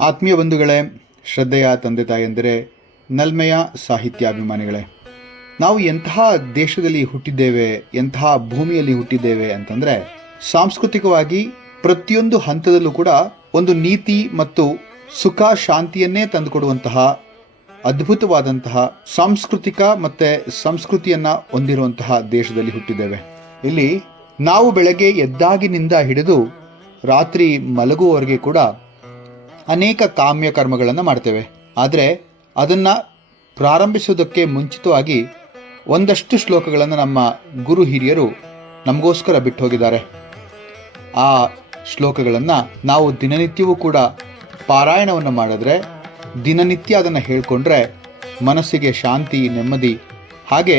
ಆತ್ಮೀಯ ಬಂಧುಗಳೇ, ಶ್ರದ್ಧೆಯ ತಂದೆ ತಾಯಂದಿರೇ, ನಲ್ಮೆಯ ಸಾಹಿತ್ಯಾಭಿಮಾನಿಗಳೇ, ನಾವು ಎಂತಹ ದೇಶದಲ್ಲಿ ಹುಟ್ಟಿದ್ದೇವೆ, ಎಂತಹ ಭೂಮಿಯಲ್ಲಿ ಹುಟ್ಟಿದ್ದೇವೆ ಅಂತಂದರೆ, ಸಾಂಸ್ಕೃತಿಕವಾಗಿ ಪ್ರತಿಯೊಂದು ಹಂತದಲ್ಲೂ ಕೂಡ ಒಂದು ನೀತಿ ಮತ್ತು ಸುಖ ಶಾಂತಿಯನ್ನೇ ತಂದುಕೊಡುವಂತಹ ಅದ್ಭುತವಾದಂತಹ ಸಾಂಸ್ಕೃತಿಕ ಮತ್ತು ಸಂಸ್ಕೃತಿಯನ್ನು ಹೊಂದಿರುವಂತಹ ದೇಶದಲ್ಲಿ ಹುಟ್ಟಿದ್ದೇವೆ. ಇಲ್ಲಿ ನಾವು ಬೆಳಗ್ಗೆ ಎದ್ದಾಗಿನಿಂದ ಹಿಡಿದು ರಾತ್ರಿ ಮಲಗುವವರೆಗೆ ಕೂಡ ಅನೇಕ ಕಾಮ್ಯ ಕರ್ಮಗಳನ್ನು ಮಾಡ್ತೇವೆ. ಆದರೆ ಅದನ್ನು ಪ್ರಾರಂಭಿಸುವುದಕ್ಕೆ ಮುಂಚಿತವಾಗಿ ಒಂದಷ್ಟು ಶ್ಲೋಕಗಳನ್ನು ನಮ್ಮ ಗುರು ಹಿರಿಯರು ನಮಗೋಸ್ಕರ ಬಿಟ್ಟು ಹೋಗಿದ್ದಾರೆ. ಆ ಶ್ಲೋಕಗಳನ್ನು ನಾವು ದಿನನಿತ್ಯವೂ ಕೂಡ ಪಾರಾಯಣವನ್ನು ಮಾಡಿದ್ರೆ, ದಿನನಿತ್ಯ ಅದನ್ನು ಹೇಳಿಕೊಂಡ್ರೆ ಮನಸ್ಸಿಗೆ ಶಾಂತಿ, ನೆಮ್ಮದಿ, ಹಾಗೆ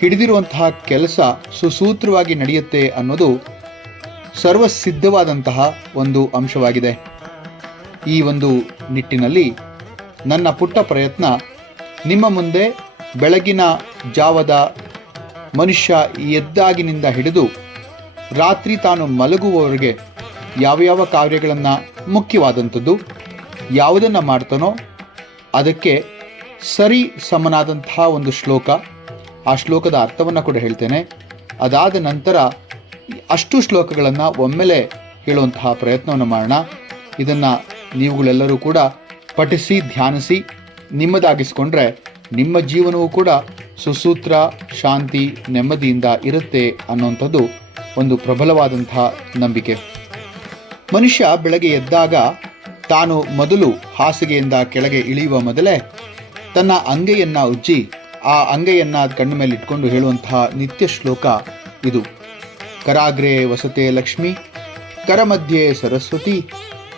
ಹಿಡಿದಿರುವಂತಹ ಕೆಲಸ ಸುಸೂತ್ರವಾಗಿ ನಡೆಯುತ್ತೆ ಅನ್ನೋದು ಸರ್ವಸಿದ್ಧವಾದಂತಹ ಒಂದು ಅಂಶವಾಗಿದೆ. ಈ ಒಂದು ನಿಟ್ಟಿನಲ್ಲಿ ನನ್ನ ಪುಟ್ಟ ಪ್ರಯತ್ನ ನಿಮ್ಮ ಮುಂದೆ ಬೆಳಗಿನ ಜಾವದ ಮನುಷ್ಯ ಎದ್ದಾಗಿನಿಂದ ಹಿಡಿದು ರಾತ್ರಿ ತಾನು ಮಲಗುವವರೆಗೆ ಯಾವ ಕಾರ್ಯಗಳನ್ನು ಮುಖ್ಯವಾದಂಥದ್ದು ಯಾವುದನ್ನು ಮಾಡ್ತಾನೋ ಅದಕ್ಕೆ ಸರಿ ಸಮನಾದಂತಹ ಒಂದು ಶ್ಲೋಕ, ಆ ಶ್ಲೋಕದ ಅರ್ಥವನ್ನು ಕೂಡ ಹೇಳ್ತೇನೆ. ಅದಾದ ನಂತರ ಅಷ್ಟು ಶ್ಲೋಕಗಳನ್ನು ಒಮ್ಮೆಲೆ ಹೇಳುವಂತಹ ಪ್ರಯತ್ನವನ್ನು ಮಾಡೋಣ. ಇದನ್ನು ನೀವುಗಳೆಲ್ಲರೂ ಕೂಡ ಪಠಿಸಿ ಧ್ಯಾನಿಸಿ ನಿಮ್ಮದಾಗಿಸ್ಕೊಂಡ್ರೆ ನಿಮ್ಮ ಜೀವನವೂ ಕೂಡ ಸುಸೂತ್ರ, ಶಾಂತಿ, ನೆಮ್ಮದಿಯಿಂದ ಇರುತ್ತೆ ಅನ್ನುವಂಥದ್ದು ಒಂದು ಪ್ರಬಲವಾದಂತಹ ನಂಬಿಕೆ. ಮನುಷ್ಯ ಬೆಳಗ್ಗೆ ಎದ್ದಾಗ ತಾನು ಮೊದಲು ಹಾಸಿಗೆಯಿಂದ ಕೆಳಗೆ ಇಳಿಯುವ ಮೊದಲೇ ತನ್ನ ಅಂಗೈಯನ್ನು ಉಜ್ಜಿ ಆ ಅಂಗೈಯನ್ನು ಕಣ್ಣ ಮೇಲೆ ಇಟ್ಕೊಂಡು ಹೇಳುವಂತಹ ನಿತ್ಯ ಶ್ಲೋಕ ಇದು. ಕರಾಗ್ರೆ ವಸತೆ ಲಕ್ಷ್ಮಿ, ಕರಮಧ್ಯೆ ಸರಸ್ವತಿ,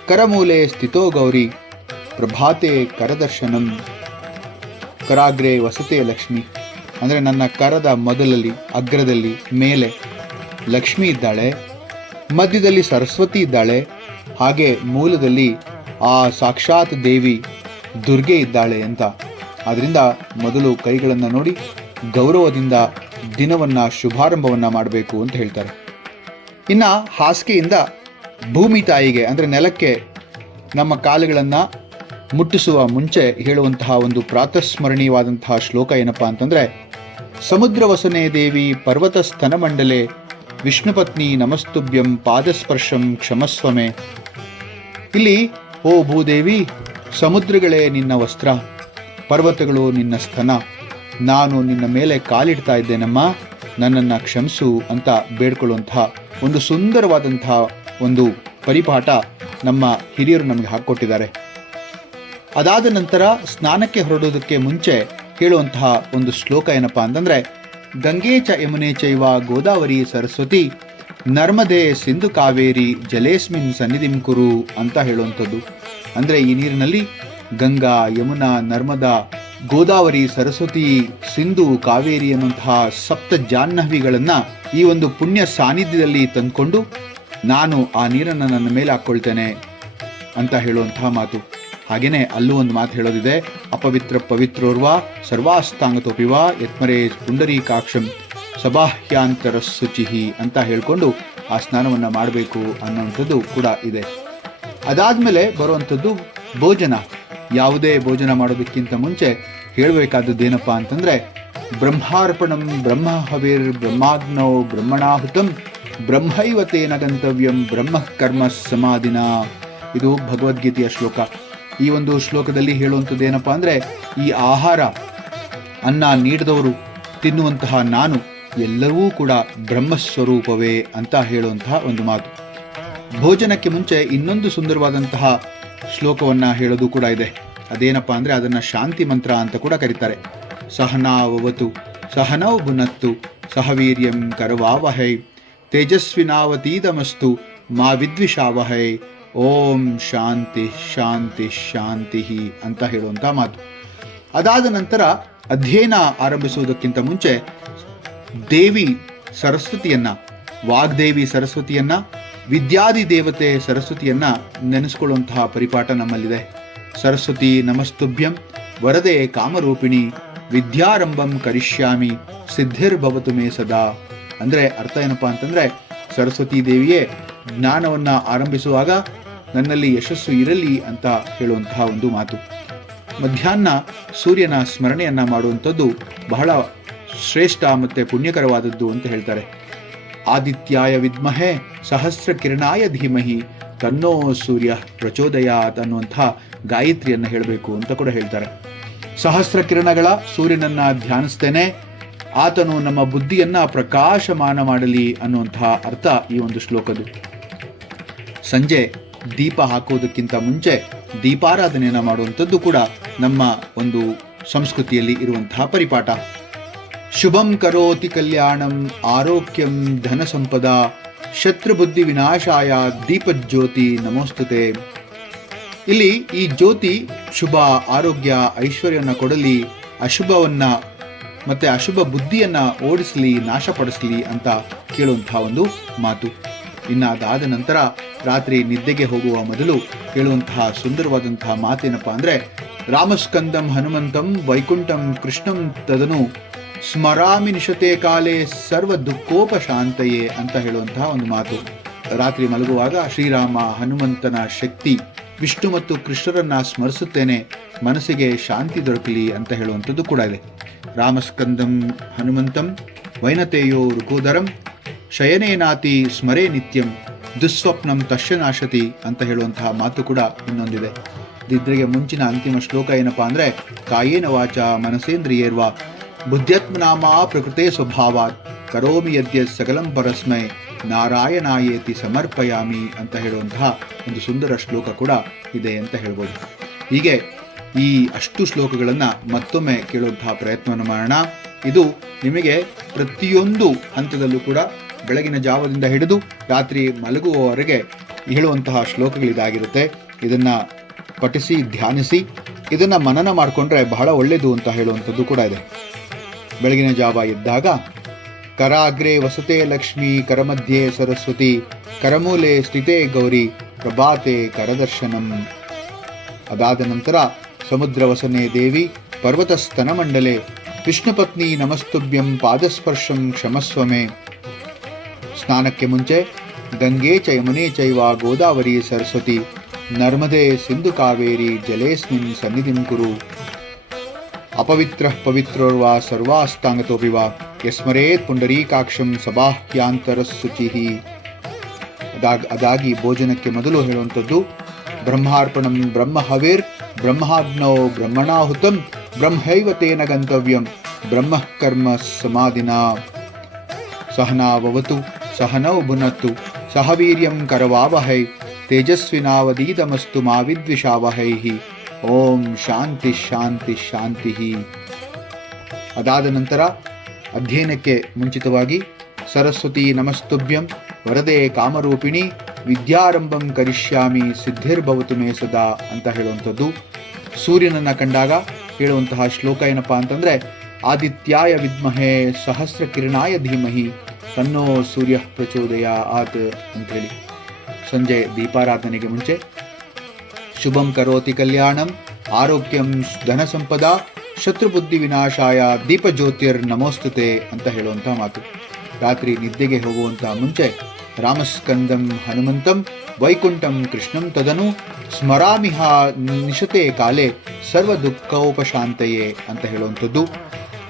ಕರಮೂಲೆ ಸ್ಥಿತೋ ಗೌರಿ, ಪ್ರಭಾತೆ ಕರದರ್ಶನಂ. ಕರಾಗ್ರೆ ವಸತೆ ಲಕ್ಷ್ಮಿ ಅಂದರೆ ನನ್ನ ಕರದ ಮೊದಲಲ್ಲಿ, ಅಗ್ರದಲ್ಲಿ, ಮೇಲೆ ಲಕ್ಷ್ಮಿ ಇದ್ದಾಳೆ, ಮಧ್ಯದಲ್ಲಿ ಸರಸ್ವತಿ ಇದ್ದಾಳೆ, ಹಾಗೆ ಮೂಲದಲ್ಲಿ ಆ ಸಾಕ್ಷಾತ್ ದೇವಿ ದುರ್ಗೆ ಇದ್ದಾಳೆ ಅಂತ. ಆದ್ದರಿಂದ ಮೊದಲು ಕೈಗಳನ್ನು ನೋಡಿ ಗೌರವದಿಂದ ದಿನವನ್ನು ಶುಭಾರಂಭವನ್ನು ಮಾಡಬೇಕು ಅಂತ ಹೇಳ್ತಾರೆ. ಇನ್ನು ಹಾಸಿಗೆಯಿಂದ ಭೂಮಿ ತಾಯಿಗೆ ಅಂದರೆ ನೆಲಕ್ಕೆ ನಮ್ಮ ಕಾಲುಗಳನ್ನು ಮುಟ್ಟಿಸುವ ಮುಂಚೆ ಹೇಳುವಂತಹ ಒಂದು ಪ್ರಾತಸ್ಮರಣೀಯವಾದಂತಹ ಶ್ಲೋಕ ಏನಪ್ಪ ಅಂತಂದರೆ, ಸಮುದ್ರ ವಸನೆ ದೇವಿ ಪರ್ವತ ಸ್ತನಮಂಡಲೆ ವಿಷ್ಣುಪತ್ನಿ ನಮಸ್ತುಭ್ಯಂ ಪಾದಸ್ಪರ್ಶಂ ಕ್ಷಮಸ್ವಮೆ. ಇಲ್ಲಿ ಓ ಭೂದೇವಿ, ಸಮುದ್ರಗಳೇ ನಿನ್ನ ವಸ್ತ್ರ, ಪರ್ವತಗಳು ನಿನ್ನ ಸ್ತನ, ನಾನು ನಿನ್ನ ಮೇಲೆ ಕಾಲಿಡ್ತಾ ಇದ್ದೇನಮ್ಮ, ನನ್ನನ್ನು ಕ್ಷಮಿಸು ಅಂತ ಬೇಡ್ಕೊಳ್ಳುವಂತಹ ಒಂದು ಸುಂದರವಾದಂತಹ ಒಂದು ಪರಿಪಾಠ ನಮ್ಮ ಹಿರಿಯರು ನಮಗೆ ಹಾಕ್ಕೊಟ್ಟಿದ್ದಾರೆ. ಅದಾದ ನಂತರ ಸ್ನಾನಕ್ಕೆ ಹೊರಡೋದಕ್ಕೆ ಮುಂಚೆ ಹೇಳುವಂತಹ ಒಂದು ಶ್ಲೋಕ ಏನಪ್ಪ ಅಂತಂದರೆ, ಗಂಗೆ ಚ ಯಮುನೆ ಚೈವ ಗೋದಾವರಿ ಸರಸ್ವತಿ ನರ್ಮದೆ ಸಿಂಧು ಕಾವೇರಿ ಜಲೇಸ್ಮಿನ್ ಸನ್ನಿಧಿಂ ಕುರು ಅಂತ ಹೇಳುವಂಥದ್ದು. ಅಂದರೆ ಈ ನೀರಿನಲ್ಲಿ ಗಂಗಾ, ಯಮುನಾ, ನರ್ಮದಾ, ಗೋದಾವರಿ, ಸರಸ್ವತಿ, ಸಿಂಧು, ಕಾವೇರಿ ಅನ್ನುವಂತಹ ಸಪ್ತ ಜಾಹ್ನವಿಗಳನ್ನು ಈ ಒಂದು ಪುಣ್ಯ ಸಾನ್ನಿಧ್ಯದಲ್ಲಿ ತಂದುಕೊಂಡು ನಾನು ಆ ನೀರನ್ನು ನನ್ನ ಮೇಲೆ ಹಾಕ್ಕೊಳ್ತೇನೆ ಅಂತ ಹೇಳುವಂತಹ ಮಾತು. ಹಾಗೆಯೇ ಅಲ್ಲೂ ಒಂದು ಮಾತು ಹೇಳೋದಿದೆ, ಅಪವಿತ್ರ ಪವಿತ್ರೋರ್ವ ಸರ್ವಾಸ್ತಾಂಗತೋಪಿವ ಯತ್ಮರೇ ಪುಂಡರೀಕಾಕ್ಷಂ ಸಬಾಹ್ಯಾಂತರ ಶುಚಿಹಿ ಅಂತ ಹೇಳಿಕೊಂಡು ಆ ಸ್ನಾನವನ್ನು ಮಾಡಬೇಕು ಅನ್ನೋವಂಥದ್ದು ಕೂಡ ಇದೆ. ಅದಾದಮೇಲೆ ಬರುವಂಥದ್ದು ಭೋಜನ. ಯಾವುದೇ ಭೋಜನ ಮಾಡೋದಕ್ಕಿಂತ ಮುಂಚೆ ಹೇಳಬೇಕಾದದ್ದೇನಪ್ಪ ಅಂತಂದರೆ, ಬ್ರಹ್ಮಾರ್ಪಣಂ ಬ್ರಹ್ಮ ಹವಿರ್ ಬ್ರಹ್ಮಾಗ್ನೌ ಬ್ರಹ್ಮಣಾಹುತಂ ಬ್ರಹ್ಮೈವ ತೇನ ಗಂತವ್ಯಂ ಬ್ರಹ್ಮ ಕರ್ಮ ಸಮಾಧಿನ. ಇದು ಭಗವದ್ಗೀತೆಯ ಶ್ಲೋಕ. ಈ ಒಂದು ಶ್ಲೋಕದಲ್ಲಿ ಹೇಳುವಂಥದ್ದು ಏನಪ್ಪ ಅಂದರೆ, ಈ ಆಹಾರ ಅನ್ನ ನೀಡಿದವರು ತಿನ್ನುವಂತಹ ನಾನು ಎಲ್ಲವೂ ಕೂಡ ಬ್ರಹ್ಮಸ್ವರೂಪವೇ ಅಂತ ಹೇಳುವಂತಹ ಒಂದು ಮಾತು. ಭೋಜನಕ್ಕೆ ಮುಂಚೆ ಇನ್ನೊಂದು ಸುಂದರವಾದಂತಹ ಶ್ಲೋಕವನ್ನು ಹೇಳೋದು ಕೂಡ ಇದೆ. ಅದೇನಪ್ಪ ಅಂದರೆ ಅದನ್ನು ಶಾಂತಿ ಮಂತ್ರ ಅಂತ ಕೂಡ ಕರೀತಾರೆ. ಸಹನಾವವತು ಸಹನೌ ಭುನತ್ತು ಸಹವೀರ್ಯಂ ಕರವಾವಹೈ ತೇಜಸ್ವಿನಾವತೀತಮಸ್ತು ಮಾ ವಿದ್ವಿಷಾವಹೈ ಓಂ ಶಾಂತಿ ಶಾಂತಿ ಶಾಂತಿ ಅಂತ ಹೇಳುವಂಥ ಮಾತು. ಅದಾದ ನಂತರ ಅಧ್ಯಯನ ಆರಂಭಿಸುವುದಕ್ಕಿಂತ ಮುಂಚೆ ದೇವಿ ಸರಸ್ವತಿಯನ್ನು, ವಾಗ್ದೇವಿ ಸರಸ್ವತಿಯನ್ನು, ವಿದ್ಯಾದಿ ದೇವತೆ ಸರಸ್ವತಿಯನ್ನು ನೆನೆಸ್ಕೊಳ್ಳುವಂತಹ ಪರಿಪಾಠ ನಮ್ಮಲ್ಲಿದೆ. ಸರಸ್ವತಿ ನಮಸ್ತುಭ್ಯಂ ವರದೆ ಕಾಮರೂಪಿಣಿ ವಿದ್ಯಾರಂಭಂ ಕರಿಷ್ಯಾಮಿ ಸಿದ್ಧಿರ್ಭವತು ಮೇ ಸದಾ. ಅಂದರೆ ಅರ್ಥ ಏನಪ್ಪ ಅಂತಂದರೆ, ಸರಸ್ವತಿ ದೇವಿಯೇ ಜ್ಞಾನವನ್ನು ಆರಂಭಿಸುವಾಗ ನನ್ನಲ್ಲಿ ಯಶಸ್ಸು ಇರಲಿ ಅಂತ ಹೇಳುವಂತಹ ಒಂದು ಮಾತು. ಮಧ್ಯಾಹ್ನ ಸೂರ್ಯನ ಸ್ಮರಣೆಯನ್ನ ಮಾಡುವಂಥದ್ದು ಬಹಳ ಶ್ರೇಷ್ಠ ಮತ್ತು ಪುಣ್ಯಕರವಾದದ್ದು ಅಂತ ಹೇಳ್ತಾರೆ. ಆದಿತ್ಯಾಯ ವಿದ್ಮಹೆ ಸಹಸ್ರ ಕಿರಣಾಯ ಧೀಮಹಿ ತನ್ನೋ ಸೂರ್ಯ ಪ್ರಚೋದಯಾತ್ ಅನ್ನುವಂಥ ಗಾಯತ್ರಿಯನ್ನು ಹೇಳಬೇಕು ಅಂತ ಕೂಡ ಹೇಳ್ತಾರೆ. ಸಹಸ್ರ ಕಿರಣಗಳ ಸೂರ್ಯನನ್ನ ಧ್ಯಾನಿಸ್ತೇನೆ, ಆತನು ನಮ್ಮ ಬುದ್ಧಿಯನ್ನ ಪ್ರಕಾಶಮಾನ ಮಾಡಲಿ ಅನ್ನುವಂತಹ ಅರ್ಥ ಈ ಒಂದು ಶ್ಲೋಕದ್ದು. ಸಂಜೆ ದೀಪ ಹಾಕುವುದಕ್ಕಿಂತ ಮುಂಚೆ ದೀಪಾರಾಧನೆಯನ್ನು ಮಾಡುವಂಥದ್ದು ಕೂಡ ನಮ್ಮ ಒಂದು ಸಂಸ್ಕೃತಿಯಲ್ಲಿ ಇರುವಂತಹ ಪರಿಪಾಠ. ಶುಭಂ ಕರೋತಿ ಕಲ್ಯಾಣಂ ಆರೋಗ್ಯಂ ಧನ ಸಂಪದ ಶತ್ರುಬುದ್ಧಿ ವಿನಾಶಾಯ ದೀಪಜ್ಯೋತಿ ನಮೋಸ್ತುತೆ. ಇಲ್ಲಿ ಈ ಜ್ಯೋತಿ ಶುಭ ಆರೋಗ್ಯ ಐಶ್ವರ್ಯವನ್ನು ಕೊಡಲಿ, ಅಶುಭವನ್ನ ಮತ್ತೆ ಅಶುಭ ಬುದ್ಧಿಯನ್ನ ಓಡಿಸಲಿ, ನಾಶಪಡಿಸಲಿ ಅಂತ ಕೇಳುವಂತಹ ಒಂದು ಮಾತು. ಇನ್ನು ಅದಾದ ನಂತರ ರಾತ್ರಿ ನಿದ್ದೆಗೆ ಹೋಗುವ ಮೊದಲು ಹೇಳುವಂತಹ ಸುಂದರವಾದಂತಹ ಮಾತೇನಪ್ಪ ಅಂದರೆ, ರಾಮಸ್ಕಂದಂ ಹನುಮಂತಂ ವೈಕುಂಠಂ ಕೃಷ್ಣಂ ತದನು ಸ್ಮರಾಮಿ ನಿಶತೆ ಕಾಲೇ ಸರ್ವ ದುಃಖೋಪಶಾಂತಯೇ ಅಂತ ಹೇಳುವಂತಹ ಒಂದು ಮಾತು. ರಾತ್ರಿ ಮಲಗುವಾಗ ಶ್ರೀರಾಮ ಹನುಮಂತನ ಶಕ್ತಿ, ವಿಷ್ಣು ಮತ್ತು ಕೃಷ್ಣರನ್ನ ಸ್ಮರಿಸುತ್ತೇನೆ, ಮನಸ್ಸಿಗೆ ಶಾಂತಿ ದೊರಕಲಿ ಅಂತ ಹೇಳುವಂಥದ್ದು ಕೂಡ ಇದೆ. ರಾಮಸ್ಕಂದಂ ಹನುಮಂತಂ ವೈನತೇಯೋ ರುಕೋದರಂ ಶಯನೇನಾತಿ ಸ್ಮರೇ ನಿತ್ಯಂ ದುಸ್ವಪ್ನಂ ತಶ್ಯ ನಾಶತಿ ಅಂತ ಹೇಳುವಂತಹ ಮಾತು ಕೂಡ ಇನ್ನೊಂದಿದೆ. ನಿದ್ರೆಗೆ ಮುಂಚಿನ ಅಂತಿಮ ಶ್ಲೋಕ ಏನಪ್ಪಾ ಅಂದರೆ, ಕಾಯೇನ ವಾಚ ಮನಸೇಂದ್ರಿಯೇರ್ವಾ ಬುದ್ಧ್ಯಾತ್ಮನಾಮ ಪ್ರಕೃತೆ ಸ್ವಭಾವಾತ್ ಕರೋಮಿ ಯದ್ಯ ಸಕಲಂ ಪರಸ್ಮೈ ನಾರಾಯಣಾಯೇತಿ ಸಮರ್ಪಯಾಮಿ ಅಂತ ಹೇಳುವಂತಹ ಒಂದು ಸುಂದರ ಶ್ಲೋಕ ಕೂಡ ಇದೆ ಅಂತ ಹೇಳ್ಬೋದು. ಹೀಗೆ ಈ ಅಷ್ಟು ಶ್ಲೋಕಗಳನ್ನು ಮತ್ತೊಮ್ಮೆ ಕೇಳುವಂತಹ ಪ್ರಯತ್ನವನ್ನು ಮಾಡೋಣ. ಇದು ನಿಮಗೆ ಪ್ರತಿಯೊಂದು ಹಂತದಲ್ಲೂ ಕೂಡ ಬೆಳಗಿನ ಜಾವದಿಂದ ಹಿಡಿದು ರಾತ್ರಿ ಮಲಗುವವರೆಗೆ ಹೇಳುವಂತಹ ಶ್ಲೋಕಗಳಿದಾಗಿರುತ್ತೆ. ಇದನ್ನು ಪಠಿಸಿ ಧ್ಯಾನಿಸಿ ಇದನ್ನು ಮನನ ಮಾಡಿಕೊಂಡ್ರೆ ಬಹಳ ಒಳ್ಳೆಯದು ಅಂತ ಹೇಳುವಂಥದ್ದು ಕೂಡ ಇದೆ. ಬೆಳಗಿನ ಜಾವ ಎದ್ದಾಗ ಕರಾಗ್ರೆ ವಸತೆ ಲಕ್ಷ್ಮೀ ಕರಮಧ್ಯೆ ಸರಸ್ವತಿ ಕರಮೂಲೆ ಸ್ಥಿತೇ ಗೌರಿ ಪ್ರಭಾತೆ ಕರದರ್ಶನಂ. ಅದಾದ ನಂತರ ಸಮುದ್ರ ವಸನೆ ದೇವಿ ಪರ್ವತಸ್ತನ ಮಂಡಲೆ ವಿಷ್ಣುಪತ್ನಿ ನಮಸ್ತುಭ್ಯಂ ಪಾದಸ್ಪರ್ಶಂ ಕ್ಷಮಸ್ವಮೆ. ಸ್ನಾನಕ್ಕೆ ಮುಂಚೆ ಗಂಗೆ ಚ ಯಮುನೆ ಚೈವ ಗೋದಾವರಿ ಸರಸ್ವತಿ ನರ್ಮದೆ ಸಿಂಧು ಕಾವೇರಿ ಜಲೇಸ್ಮಿನ್ ಸನ್ನಿಧಿಂ ಕುರು. ಅಪವಿತ್ರ ಪವಿತ್ರೋರ್ವಾ ಸರ್ವಾಸ್ತಾಂಗತೋಪಿ ವಾ ಯಸ್ಮರೇತ್ ಪುಂಡರೀಕಾಕ್ಷಂ ಸಬಾಹ್ಯಾಂತರಸ್ಸುಚಿಹಿ. ಅದಾಗಿ ಭೋಜನಕ್ಕೆ ಮೊದಲು ಹೇಳುವಂಥದ್ದು, ಬ್ರಹ್ಮಾರ್ಪಣಂ ಬ್ರಹ್ಮ ಹವೇರ್ ಬ್ರಹ್ಮಾಗ್ನೋ ಬ್ರಹ್ಮಣಾಹುತಂ ಬ್ರಹ್ಮೈವ ತೇನ ಗಂತವ್ಯಂ ಬ್ರಹ್ಮ ಕರ್ಮ ಸಮಾಧಿನ. ಸಹನಾವವತು ಸಹನೌ ಭುನತ್ತು ಸಹ ವೀರ್ಯಂ ಕರವಾವಹೈ ತೇಜಸ್ವಿನಾವದೀತಮಸ್ತು ಮಾ ವಿದ್ವಿಷಾವಹೈ. ಓಂ ಶಾಂತಿ ಶಾಂತಿ ಶಾಂತಿ. ಅದಾದ ನಂತರ ಅಧ್ಯಯನಕ್ಕೆ ಮುಂಚಿತವಾಗಿ ಸರಸ್ವತಿ ನಮಸ್ತುಭ್ಯಂ ವರದೆ ಕಾಮರೂಪಿಣಿ ವಿದ್ಯಾರಂಭಂ ಕರಿಷ್ಯಾಮಿ ಸಿದ್ಧಿರ್ಭವತು ಮೇ ಸದಾ ಅಂತ ಹೇಳುವಂಥದ್ದು. ಸೂರ್ಯನನ್ನು ಕಂಡಾಗ ಹೇಳುವಂತಹ ಶ್ಲೋಕ ಏನಪ್ಪಾ ಅಂತಂದರೆ, ಆದಿತ್ಯಾಯ ವಿದ್ಮಹೆ ಸಹಸ್ರ ಕಿರಣಾಯ ಧೀಮಹಿ ತನ್ನೋ ಸೂರ್ಯ ಪ್ರಚೋದಯಾತ್ ಅಂಥೇಳಿ. ಸಂಜೆ ದೀಪಾರಾಧನೆಗೆ ಮುಂಚೆ ಶುಭಂ ಕರೋತಿ ಕಲ್ಯಾಣಂ ಆರೋಗ್ಯಂ ಧನ ಸಂಪದ ಶತ್ರುಬುದ್ಧಿ ವಿನಾಶಾಯ ದೀಪಜ್ಯೋತಿರ್ ನಮೋಸ್ತುತೆ ಅಂತ ಹೇಳುವಂಥ ಮಾತು. ರಾತ್ರಿ ನಿದ್ದೆಗೆ ಹೋಗುವಂಥ ಮುಂಚೆ ರಾಮಸ್ಕಂದಂ ಹನುಮಂತಂ ವೈಕುಂಠಂ ಕೃಷ್ಣಂ ತದನು ಸ್ಮರಾಮಿಹ ನಿಶತೆ ಕಾಲೇ ಸರ್ವ ದುಃಖೋಪಶಾಂತಯೇ ಅಂತ ಹೇಳುವಂಥದ್ದು.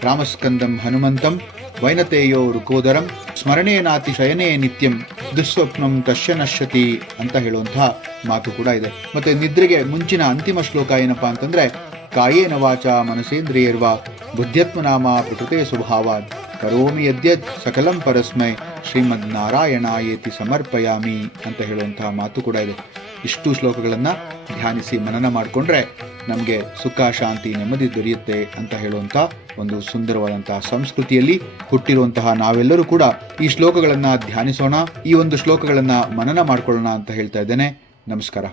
ರಾಮಸ್ಕಂದಂ ಹನುಮಂತಂ ವೈನತೇಯೋ ರುಕೋದರಂ ಸ್ಮರಣೇನಾತಿ ಶಯನೇ ನಿತ್ಯಂ ದುಸ್ವಪ್ನಂ ತಶ್ಯ ನಶ್ಯತಿ ಅಂತ ಹೇಳುವಂತಹ ಮಾತು ಕೂಡ ಇದೆ. ಮತ್ತೆ ನಿದ್ರೆಗೆ ಮುಂಚಿನ ಅಂತಿಮ ಶ್ಲೋಕ ಏನಪ್ಪಾ ಅಂತಂದ್ರೆ, ಕಾಯೇನ ವಾಚ ಮನಸೇಂದ್ರಿಯರ್ವಾ ಬುದ್ಧ್ಯತ್ಮನಾಮ ಪ್ರಕೃತೆ ಸ್ವಭಾವಾತ್ ಕರೋಮಿ ಯದ್ಯದ್ ಸಕಲಂ ಪರಸ್ಮೈ ಶ್ರೀಮದ್ ನಾರಾಯಣಾಯೇತಿ ಸಮರ್ಪಯಾಮಿ ಅಂತ ಹೇಳುವಂತಹ ಮಾತು ಕೂಡ ಇದೆ. ಇಷ್ಟು ಶ್ಲೋಕಗಳನ್ನು ಧ್ಯಾನಿಸಿ ಮನನ ಮಾಡಿಕೊಂಡ್ರೆ ನಮಗೆ ಸುಖ ಶಾಂತಿ ನೆಮ್ಮದಿ ದೊರೆಯುತ್ತೆ ಅಂತ ಹೇಳುವಂಥ ಒಂದು ಸುಂದರವಾದಂತಹ ಸಂಸ್ಕೃತಿಯಲ್ಲಿ ಹುಟ್ಟಿರುವಂತಹ ನಾವೆಲ್ಲರೂ ಕೂಡ ಈ ಶ್ಲೋಕಗಳನ್ನು ಧ್ಯಾನಿಸೋಣ, ಈ ಒಂದು ಶ್ಲೋಕಗಳನ್ನು ಮನನ ಮಾಡ್ಕೊಳ್ಳೋಣ ಅಂತ ಹೇಳ್ತಾ ಇದ್ದೇನೆ. ನಮಸ್ಕಾರ.